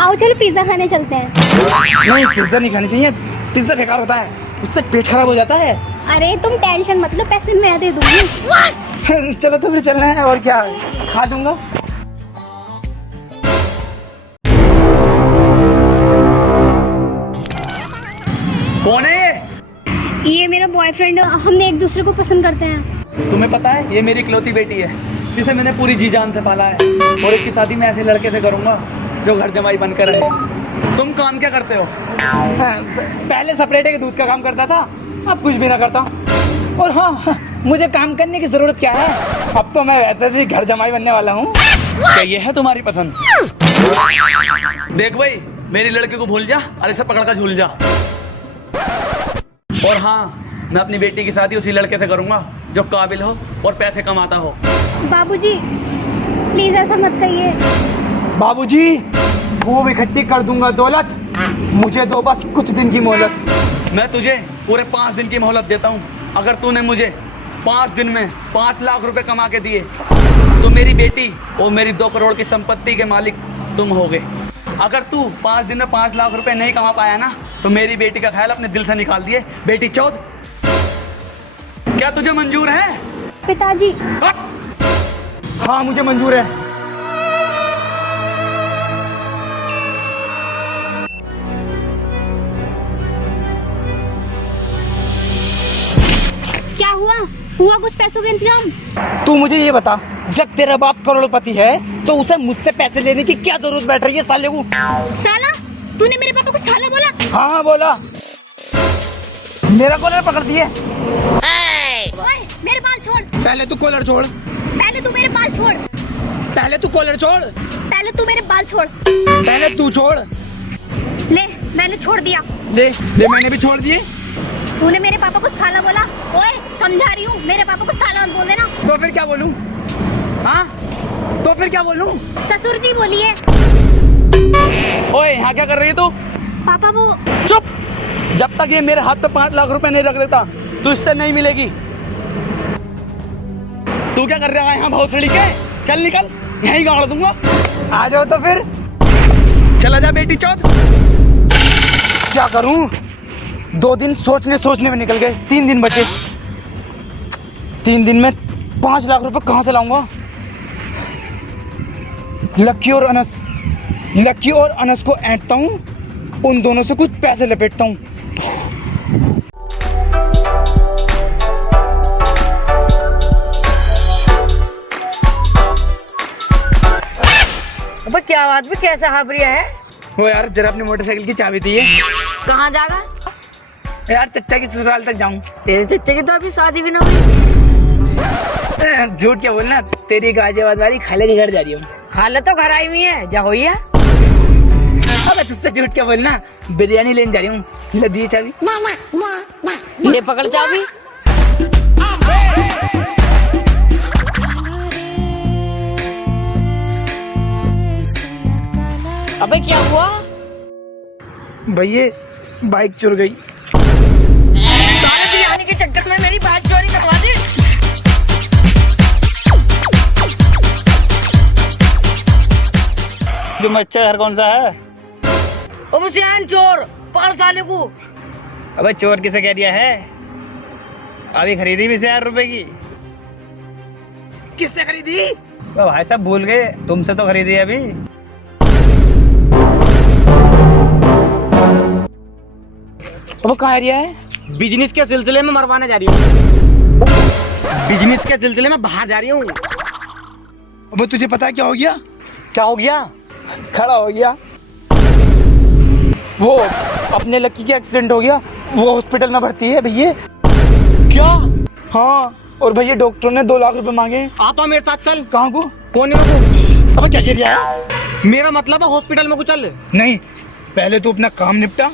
आओ चलो पिज्जा खाने चलते हैं। नहीं, पिज्जा नहीं खानी चाहिए, पिज्जा बेकार होता है, उससे पेट खराब हो जाता है। अरे तुम टेंशन मत लो, पैसे मैं दे दूंगी। चलो तो फिर चलना है, और क्या, खा दूंगा। कौन है ये मेरा बॉयफ्रेंड, हमने एक दूसरे को पसंद करते हैं। तुम्हें पता है ये मेरी इकलौती बेटी है, जिसे मैंने पूरी जी जान से पाला है, और इसकी शादी मैं ऐसे लड़के से करूंगा जो घर जमाई बनकर रहे। तुम काम क्या करते हो? पहले सपरेटे के दूध का काम करता था, अब कुछ भी ना करता। और हाँ, मुझे काम करने की जरूरत क्या है, अब तो मैं वैसे भी घर जमाई बनने वाला हूँ। क्या ये है तुम्हारी पसंद? देख भाई, मेरी लड़के को भूल जा और इसे पकड़ कर झूल जा। और हाँ, मैं अपनी बेटी की शादी उसी लड़के से करूंगा जो काबिल हो और पैसे कमाता हो। बाबूजी प्लीज ऐसा मत कहिए। बाबूजी, खूब इकट्ठी कर दूंगा दौलत, मुझे दो बस कुछ दिन की मोहलत। मैं तुझे पूरे 5 दिन की मोहलत देता हूँ। अगर तूने मुझे 5 दिन में 5 लाख रुपए कमा के दिए तो मेरी बेटी और मेरी 2 करोड़ की संपत्ति के मालिक तुम होगे। अगर तू 5 दिन में 5 लाख रुपए नहीं कमा पाया ना, तो मेरी बेटी का ख्याल अपने दिल से निकाल दिए। बेटी चौथ, क्या तुझे मंजूर है? पिताजी। हाँ, मुझे मंजूर है। क्या हुआ कुछ पैसों का इंतजाम? तू मुझे ये बता, जब तेरा बाप करोड़पति है तो उसे मुझसे पैसे लेने की क्या जरूरत बैठ रही है साले को? साला? तूने मेरे पापा को साला बोला? हाँ बोला। मेरा कॉलर पकड़ दिए। ओए, मेरे बाल छोड़। पहले तू कॉलर छोड़। पहले तू मेरे बाल छोड़। पहले तू कॉलर छोड़। पहले तू मेरे बाल छोड़। पहले तू छोड़। ले, मैंने छोड़ दिया। ले, मैंने भी छोड़ दिए। तूने मेरे पापा को साला बोला। ओए, समझा रही हूँ, मेरे पापा को साला मत बोल देना। तो फिर क्या बोलूं? हाँ, तो फिर क्या बोलूं? ससुर जी बोलिए। ओए, यहाँ क्या कर रही है तू? पापा वो। चुप। जब तक ये मेरे हाथ पे 5 लाख रुपए नहीं रख देता तो इससे नहीं मिलेगी। तू क्या कर रहा है यहाँ भौसड़ी के? चल निकल, यहीं गाड़ दूंगा। आ जाओ तो फिर। चला जा बेटी चौथ। क्या करूं? 2 दिन सोचने में निकल गए, 3 दिन बचे। 3 दिन में 5 लाख रुपए कहाँ से लाऊंगा? लक्की और अनस को ऐंठता हूँ, उन दोनों से कुछ पैसे लपेटता हूँ। अबे क्या बात भी, कैसा हाबरिया है? वो यार, जरा अपनी मोटरसाइकिल की चाबी दी है। कहाँ जा रहा? यार, चच्चा की ससुराल तक जाऊं। तेरे चच्चे की तो अभी शादी भी ना हुई। झूठ क्या बोलना, तेरी गाजियाबाद वाली खाले के घर जा रही हूँ। हालत तो घर आई हुई है, जा हुई है। अबे तुझसे झूठ क्या बोलना, बिरयानी लेने जा रही हूँ। ले दी चाबी। ये पकड़ चाबी। अबे क्या हुआ? भैया, बाइक चुर गई। सारे बिरयानी के चक्कर में मेरी बाइक चोरी करवा दी। जो अच्छा घर कौन सा है? अब सियान चोर, पाल साले को। अबे चोर किसे कह दिया है? अभी खरीदी भी 1000 रुपए की। किससे खरीदी? भाई साहब भूल गए, तुमसे तो खरीदी अभी। अब कहाँ एरिया है? बिजनेस के सिलसिले में मरवाने जा रही हूँ। बिजनेस के सिलसिले में बाहर जा रही हूँ। अब तुझे पता है क्या हो गया? क्या हो गया? खड़ा हो गया। वो अपने लक्की के एक्सीडेंट हो गया, वो हॉस्पिटल में भर्ती है भैया। क्या? हाँ, और भैया डॉक्टर ने 2 लाख रुपए मांगे। आता मेरे साथ चल। कहाँ को? कौन है वो? अब क्या कह रहा है? मेरा मतलब है हॉस्पिटल में को चल। नहीं, पहले तू अपना काम निपटा,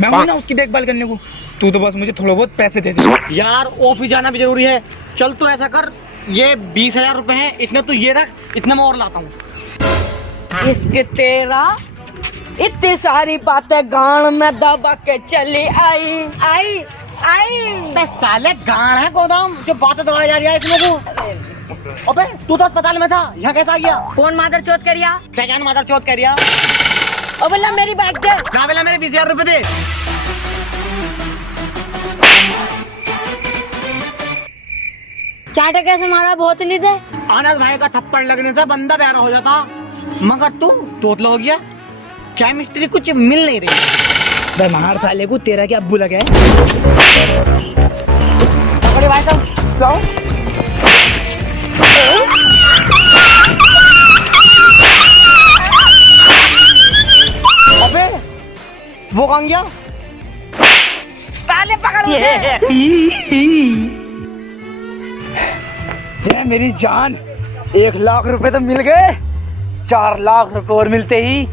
मैं हूं ना उसकी देखभाल करने को। तू तो बस मुझे थोड़ा बहुत पैसे दे दे। यार ऑफिस जाना भी जरूरी है। चल तो ऐसा कर, ये 20,000 रुपए हैं, इतने तू ये रख, इतने मैं और लाता हूँ। इसके तेरा इतनी सारी बातें गान में दबा के चली आई आई आई। बे साले गाड़ है गोदाम, जो बातें दबाई जा रही है इसमें तू। अबे, 'तू तो अस्पताल में था, यहाँ कैसे आ गया? कौन मादर चौथ करिया? सजान मादर चौथ करिया। 2 लाख रुपए मांगे, आप तो मेरे साथ चल। कहाँ जाएगा? कौन मादर चौथ करिया? 2 लाख रुपए मांगे, 2 लाख रुपए। अब ला मेरी बाइक दे। ना बेला मेरे 20,000 रुपए दे। चाटा कैसे मारा बहुत ली दे। आनंद भाई का थप्पड़ लगने से बंदा बहरा हो जाता, मगर तू तोतला हो गया। केमिस्ट्री कुछ मिल नहीं रही। बेमार साले को तेरा क्या अब्बू लगे? पकड़े भाई साहब, जाओ। अबे वो कहाँ गया? साले पकड़ उसे। ये मेरी जान, 1 लाख रुपए तो मिल गए। 4 लाख रुपए और मिलते ही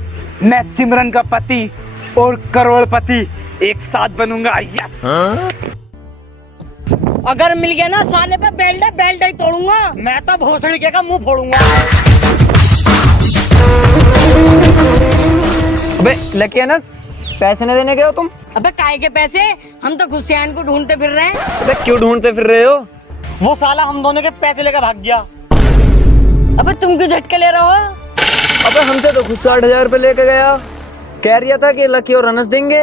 मैं सिमरन का पति और करोड़पति एक साथ बनूंगा। यस। अगर मिल गया ना साले पे बेल्ट ही तोड़ूंगा। मैं तो भोसड़ी के का मुंह फोड़ूंगा। अबे लकी अनस, पैसे नहीं देने गए हो तुम? अबे काहे के पैसे? हम तो खुशियान को ढूंढते फिर रहे हैं। अबे क्यों ढूंढते फिर रहे हो? वो साला हम दोनों के पैसे लेकर भाग गया। अबे तुम क्यों झटके ले रहे हो? अबे हमसे तो खुद 60,000 रुपए लेके गया। कह रहा था कि लकी और अनस देंगे।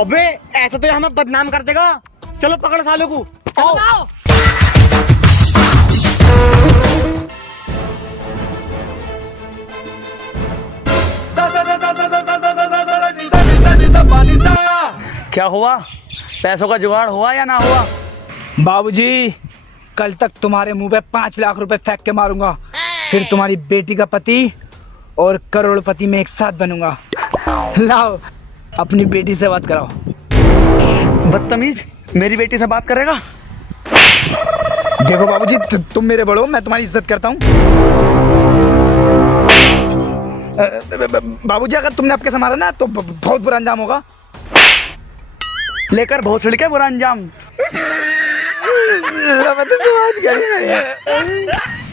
अबे ऐसा तो ये हमें बदनाम कर देगा। चलो पकड़ सालों को। आओ। आओ। क्या हुआ? पैसों का जुगाड़ हुआ या ना हुआ? बाबूजी, कल तक तुम्हारे मुंह पे 5 लाख रुपए फेंक के मारूंगा, फिर तुम्हारी बेटी का पति और करोड़पति में एक साथ बनूंगा। लाओ अपनी बेटी से बात कराओ। बदतमीज, मेरी बेटी से बात करेगा? देखो बाबूजी, तुम मेरे बड़ो, मैं तुम्हारी इज्जत करता हूँ। बाबूजी, अगर तुमने आपके संभाला ना तो बहुत बुरा अंजाम होगा। लेकर भोसड़ी के बुरा अंजाम।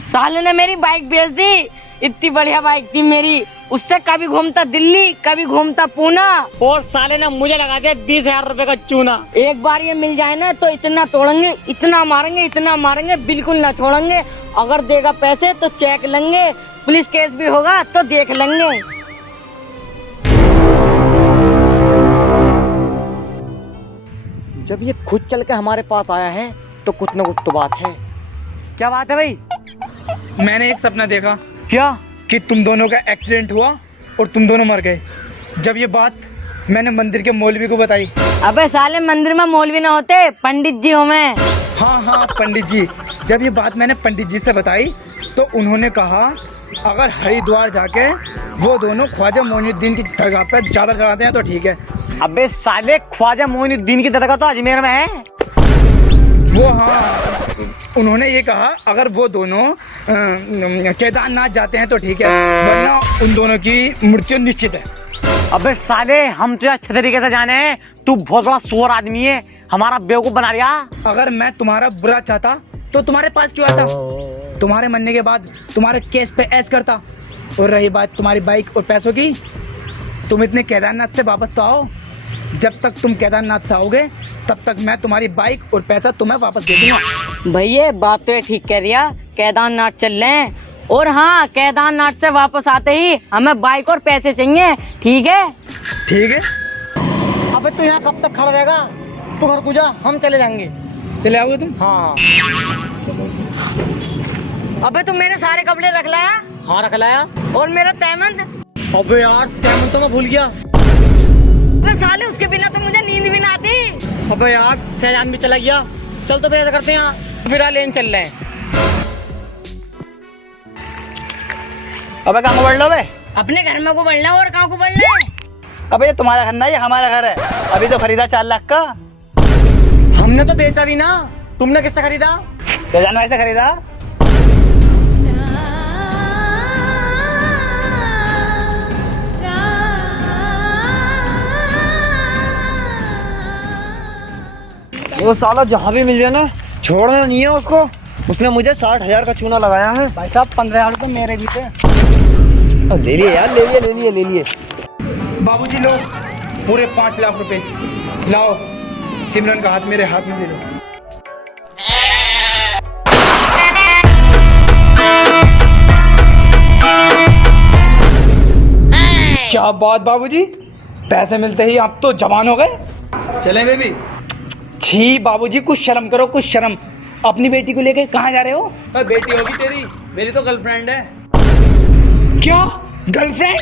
साले ने मेरी बाइक बेच दी। इतनी बढ़िया बाइक थी मेरी, उससे कभी घूमता दिल्ली, कभी घूमता पूना। और साले ने मुझे लगा दिया 20,000 रुपए का चूना। एक बार ये मिल जाए ना तो इतना तोड़ेंगे, इतना मारेंगे, बिल्कुल ना छोड़ेंगे। अगर देगा पैसे तो चेक लेंगे, पुलिस केस भी होगा तो देख लेंगे। जब ये खुद चल के हमारे पास आया है तो कुछ न कुछ तो बात है। क्या बात है भाई? मैंने एक सपना देखा। क्या? कि तुम दोनों का एक्सीडेंट हुआ और तुम दोनों मर गए। जब ये बात मैंने मंदिर के मौलवी को बताई। अबे साले मंदिर में मौलवी ना होते, पंडित जी हो मैं। हाँ पंडित जी। जब ये बात मैंने पंडित जी से बताई तो उन्होंने कहा अगर हरिद्वार जाके वो दोनों ख्वाजा मोइनुद्दीन की दरगाह पे ज्यादा चढ़ाते हैं तो ठीक है। अबे साले, ख्वाजा मोइनुद्दीन की दरगाह तो अजमेर में है। वो हाँ, उन्होंने ये कहा अगर वो दोनों केदारनाथ जाते हैं तो ठीक है, वरना उन दोनों की मृत्यु निश्चित है। अबे साले, हम तो अच्छे तरीके से जाने हैं, तू बहुत बड़ा सुअर आदमी है, हमारा बेवकूफ बना दिया। अगर मैं तुम्हारा बुरा चाहता तो तुम्हारे पास क्यों आता? तुम्हारे मरने के बाद तुम्हारे केस पे ऐश करता। और रही बात तुम्हारी बाइक और पैसों की, तुम इतने केदारनाथ से वापस तो आओ। जब तक तुम केदारनाथ से आओगे तब तक मैं तुम्हारी बाइक और पैसा तुम्हें वापस दे दूंगा। भैया बात तो ये ठीक कह रिया, केदारनाथ चल रहे हैं। और हाँ, केदारनाथ से वापस आते ही हमें बाइक और पैसे चाहिए, ठीक है? ठीक है। अबे तू यहाँ कब तक खड़ा रहेगा? तू घर को जा, हम चले जाएंगे। चले आओगे तुम? हाँ अबे तुम मैंने सारे कपड़े रख लाया हाँ, रख लाया। और मेरा तैमंद? अबे यार, टाइम तो मैं भूल गया। अबे साले, उसके बिना तो मुझे नींद भी ना आती। अबे यार, सहजान भी चला गया। चल तो फिर ऐसा करते हैं, फिर लेन चल रहे हैं। अबे कहाँ को बढ़ लो बे? अपने घर में को बढ़ना और कहाँ को बढ़ना है? अबे ये तुम्हारा घर ना, ये हमारा घर है। अभी तो खरीदा 4 लाख का। हमने तो बेचा भी ना। तुमने किससे खरीदा? सहजान भाई से खरीदा। वो साला जहाँ भी मिल जाए ना, छोड़ना नहीं है उसको। उसने मुझे 60,000 का चूना लगाया है। भाई साहब 15,000 रुपये मेरे भी थे। ले लिए यार, ले लिए। बाबूजी लो पूरे 5 लाख रुपए। लाओ सिमरन का हाथ मेरे हाथ में दे दो। बात बाबूजी, पैसे मिलते ही आप तो जवान हो गए। चले बेबी। छी बाबूजी, कुछ शर्म करो, कुछ शर्म। अपनी बेटी को लेके कहाँ जा रहे हो? बेटी होगी तेरी, मेरी तो गर्लफ्रेंड है। क्या गर्लफ्रेंड?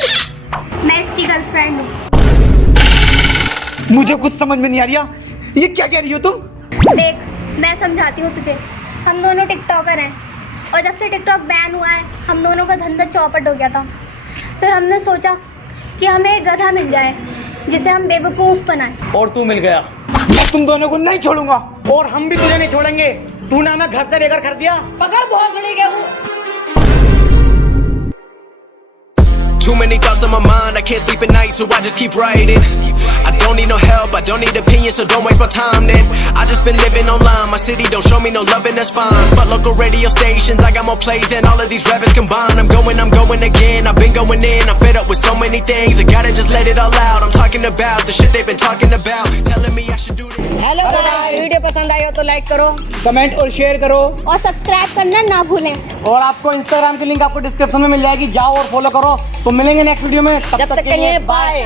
मैं इसकी गर्लफ्रेंड हूँ। मुझे कुछ समझ में नहीं आ रहा, ये क्या कह रही हो तुम? देख, मैं समझाती हूँ तुझे। हम दोनों टिकटॉकर हैं और जब से टिकटॉक बैन हुआ है हम दोनों का धंधा चौपट हो गया था। फिर हमने सोचा कि हमें एक गधा मिल जाए जिसे हम बेवकूफ़ बनाएं। और तू मिल गया। मैं तुम दोनों को नहीं छोड़ूंगा। और हम भी तुझे नहीं छोड़ेंगे। तूने हमें घर से बेघर कर दिया। पकड़ भोसड़ी के हूँ। Too many thoughts on my mind, I can't sleep at night, so I just keep writing. I don't need no help, I don't need opinions, so don't waste my time then. I just been living online, my city don't show me no love and that's fine. Fuck local radio stations, I got more plays than all of these rappers combined. I'm going again, I've been going in, I'm fed up with so many things. I gotta just let it all out, I'm talking about the shit they've been talking about. Telling me I should do this. Hello guys, video पसंद आई हो तो like करो, comment और share करो। और subscribe करना ना भूलें। और आपको इंस्टाग्राम की लिंक आपको डिस्क्रिप्शन में मिल जाएगी, जाओ और फॉलो करो। तो मिलेंगे नेक्स्ट वीडियो में, जब तक के लिए बाय।